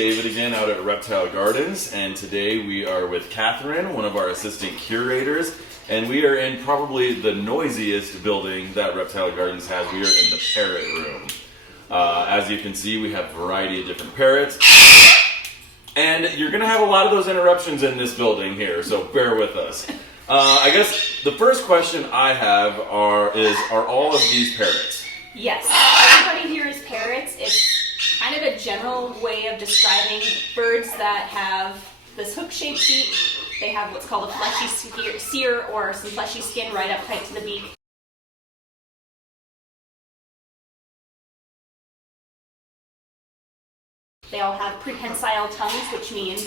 David again out at Reptile Gardens, and today we are with Catherine, one of our assistant curators, and we are in probably the noisiest building that Reptile Gardens has. We are in the parrot room. As you can see, we have a variety of different parrots, and you're going to have a lot of those interruptions in this building here, so bear with us. I guess the first question I have are all of these parrots? Yes, everybody here is parrots. It's kind of a general way of describing birds that have this hook-shaped beak. They have what's called a fleshy cere or some fleshy skin right up tight to the beak. They all have prehensile tongues, which means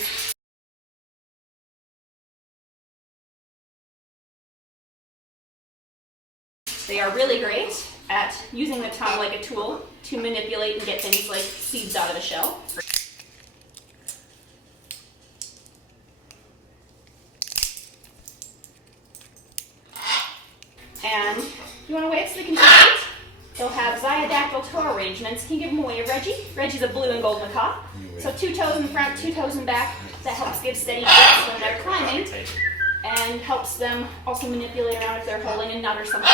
they are really great at using the tongue like a tool to manipulate and get things like seeds out of a shell. And if you want to wave so they can see, they'll have zygodactyl toe arrangements. Can you give them a wave, Reggie? Reggie's a blue and gold macaw. So 2 toes in front, 2 toes in back. That helps give steady grips when they're climbing, and helps them also manipulate around if they're holding a nut or something.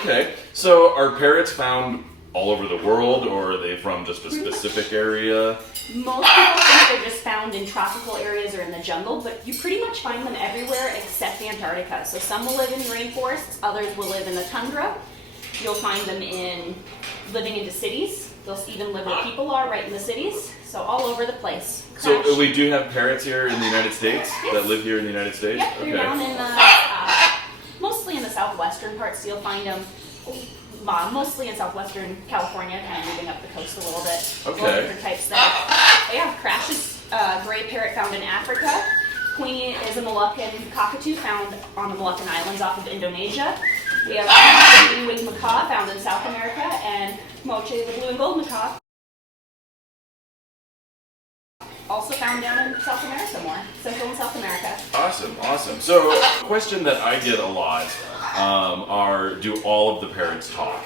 Okay, so are parrots found all over the world, or are they from just a specific area? Most people think they're just found in tropical areas or in the jungle, but you pretty much find them everywhere except Antarctica. So some will live in rainforests, others will live in the tundra. You'll find them living into cities. They'll even live where people are, right in the cities. So all over the place. So we do have parrots here in the United States that live here in the United States? Yep, they're down in mostly in the southwestern parts, so you'll find them mostly in southwestern California, kind of moving up the coast a little bit. Okay. Different types there. They have Crash's gray parrot found in Africa. Queenie is a Moluccan cockatoo found on the Moluccan Islands off of Indonesia. We have the green-winged macaw found in South America, and Moche, the blue and gold macaw, also found down in South America more, Central and South America. Awesome, awesome. So, a question that I get a lot do all of the parrots talk?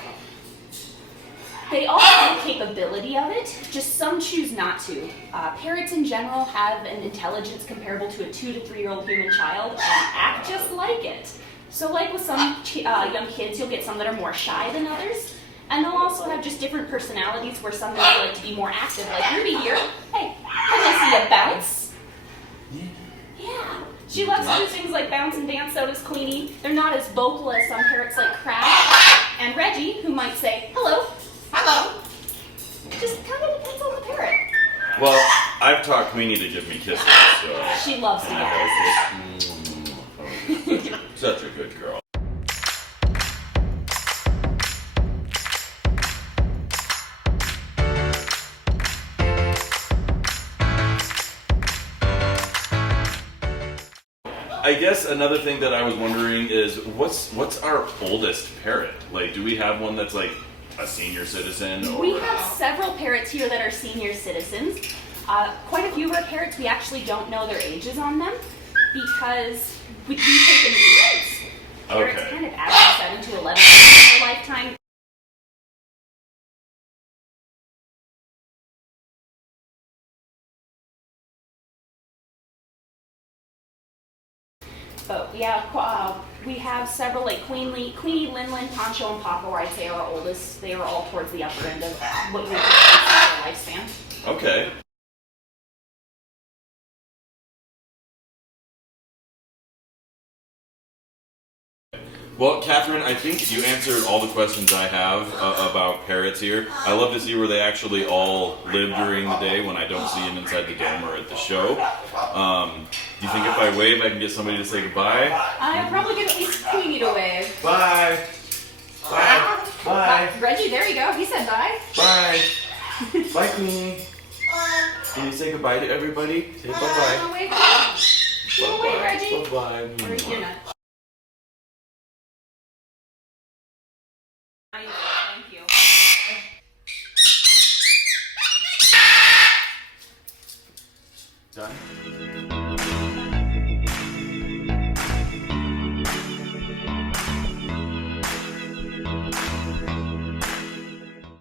They all have the capability of it, just some choose not to. Parrots in general have an intelligence comparable to a 2 to 3 year old human child and act just like it. So like with some young kids, you'll get some that are more shy than others. And they'll also have just different personalities where some maybe like to be more active, like Ruby here. Hey, can I see a bounce? Yeah. She loves to do things like bounce and dance, so does Queenie. They're not as vocal as some parrots like Crash and Reggie, who might say, hello, hello. Just kind of depends on the parrot. Well, I've taught Queenie to give me kisses, so... She loves to get kisses. Such a good girl. I guess another thing that I was wondering is what's our oldest parrot? Like, do we have one that's like a senior citizen? Or... We have several parrots here that are senior citizens. Quite a few of our parrots, we actually don't know their ages on them because we do take them years. Parrots kind of average 7 to 11 years in their lifetime. But yeah, we have several, like Queenie, Linlin, Poncho, and Paco, I'd say are our oldest. They are all towards the upper end of what you would consider their lifespan. Okay. Well, Catherine, I think you answered all the questions I have about parrots here. I love to see where they actually all live during the day when I don't see them inside the dome or at the show. Do you think if I wave, I can get somebody to say goodbye? I'm probably going to at least Queenie to wave. Bye. Bye. Bye. Reggie, there you go. He said bye. Bye. Bye, Queenie. Can you say goodbye to everybody? Say bye-bye. Wave. Wave, Reggie. Bye-bye. Or you're not. Thank you. Done?